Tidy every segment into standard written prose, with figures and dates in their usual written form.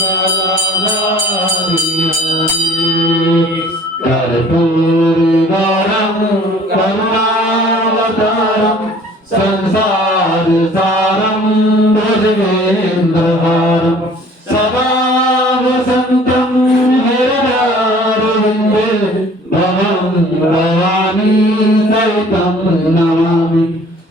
Hare कर्पूरगौरं करुणावतारं संसारसारं भुजगेन्द्रहारं सदा वसन्तं हृदयारविन्दे भवं भवानी सहितं नमामि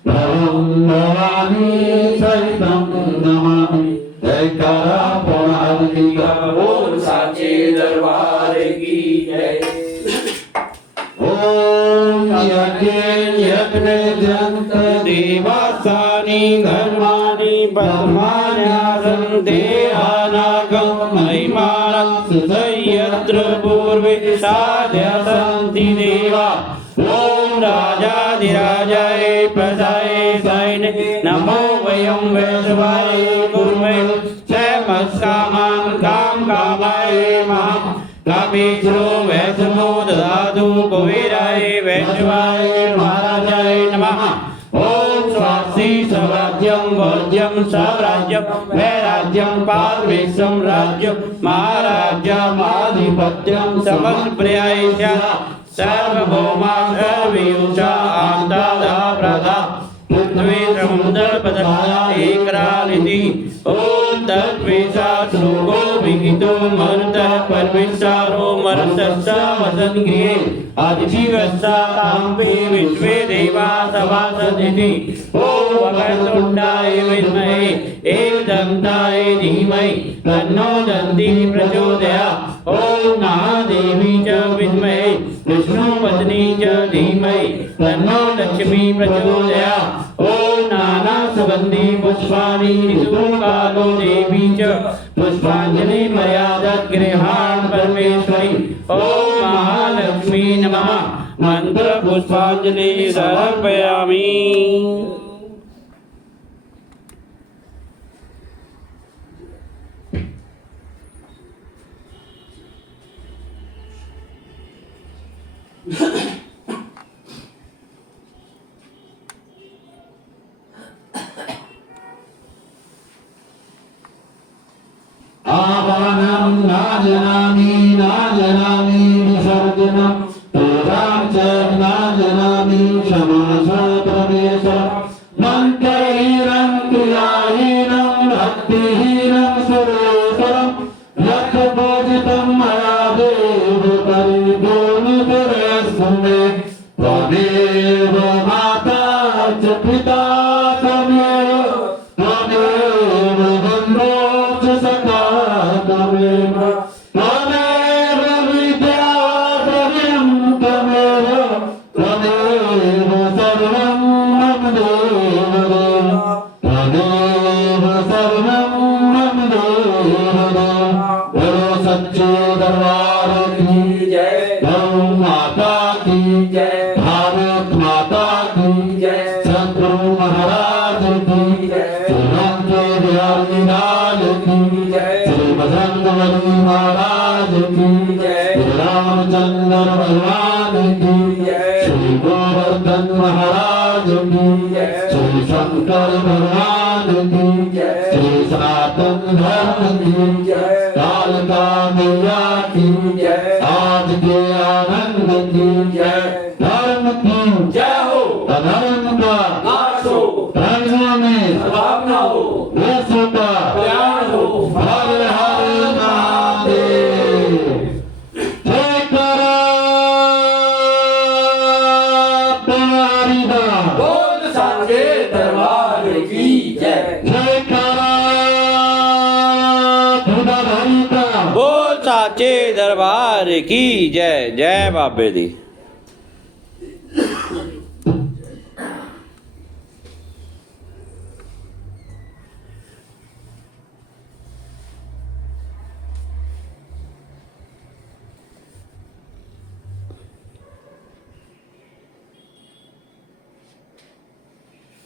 भवं भवानी सहितं नमामि। जयकारा पौराणिक बोल साचे दरबार की जय। ओम यज्ञ देवासानि धर्माणि पद्मान्यासं देहानागं महिमानं सुयत्र पूर्वे साध्यसन्ति देवा। ओम राजाधिराजाय प्रजाय सैन नमो वयं वैष्णवाय कुर्महे क्षमस्कामां कामाय महा कामेश्वरो वैष्णवो ददातु कुबेराय वैष्णवाय महाराजाय नमः। ओम स्वास्ति स्वराज्यं भोज्यं स्वराज्यं वैराज्यं पारमेशं राज्यं महाराज्यमाधिपत्यं समस्प्रियाय सर्वभौमा सर्वयुजा आंता प्रदा पृथ्वी समुद्रपदया एकरालिति। ओम तद्विषा श्लोको विहितो मरुतः परमेश्वरो मरुतस्य वदन् गृहे आदिजीवस्य ताम्बे विश्वे देवा सभासदिति। ओम वक्रतुण्डाय विद्महे एकदन्ताय धीमहि तन्नो दन्ती प्रचोदयात्। ओम महादेवी च विद्महे विष्णुपत्नी च धीमहि तन्नो लक्ष्मी प्रचोदयात्। ओम नाना सुगंधि पुष्पाणि ऋतुकालो देवी च पुष्पांजलि मर्यादत् गृहाण परमेश्वरी। ओम महालक्ष्मी नमः। मंत्र पुष्पांजलि समर्पयामि। आवाहनं नाजनामि नाजनामि विसर्जनं पूजां च नाजनामि क्षमाच प्रवेशं मन्त्रहीनं क्रियाहीनं भक्तिहीनं सुरेशं यत्पूजितं मया देव परिपूर्णतरस्तु मे। त्वमेव माता च पिता त्वमेव त्वमेव बन्धो च सखा त्वमेव त्वमेव विद्या द्रव्यं त्वमेव त्वमेव सर्वं मम देव देव त्वमेव सर्वं मम देव देव। बोलो सच्चे दरबार की जय। गौ माता की जय। भारत माता की जय। सतगुरु महाराज की जय। चरण के बिहारी लाल की जय। श्री बजरंगबली महाराज की जय। श्री रामचंद्र भगवान की जय। श्री गोवर्धन महाराज की जय। श्री शंकर भगवान की जय। श्री सनातन धर्म की जय। कालिका मैया की जय। आज के आनंद की जय। धर्म की जय हो। धर्म का नाश हो। प्राणियों में सद्भावना हो। देशों का कल्याण हो। हर हर महादेव। जयकारा पौराणिक बोल साचे दरबार की जय। जयकारा खुदाधारी का बोल साचे दरबार की जय। जय बाबे दी।